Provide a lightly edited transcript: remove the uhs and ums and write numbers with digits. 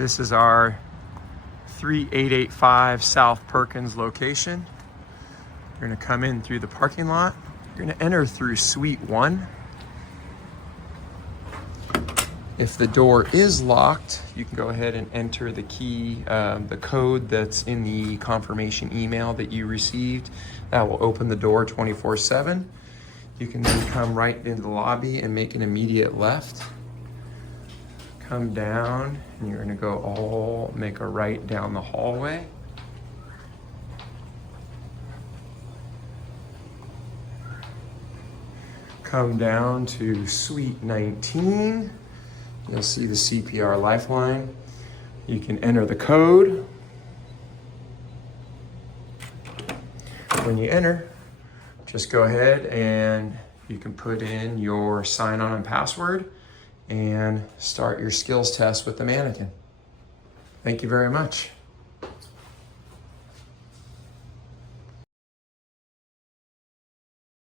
This is our 3885 South Perkins location. You're gonna come in through the parking lot. You're gonna enter through Suite 1. If the door is locked, you can go ahead and enter the key, the code that's in the confirmation email that you received. That will open the door 24/7. You can then come right into the lobby and make an immediate left. Come down, and you're gonna make a right down the hallway. Come down to Suite 19. You'll see the CPR Lifeline. You can enter the code. When you enter, just go ahead and you can put in your sign-on and password and start your skills test with the mannequin. Thank you very much.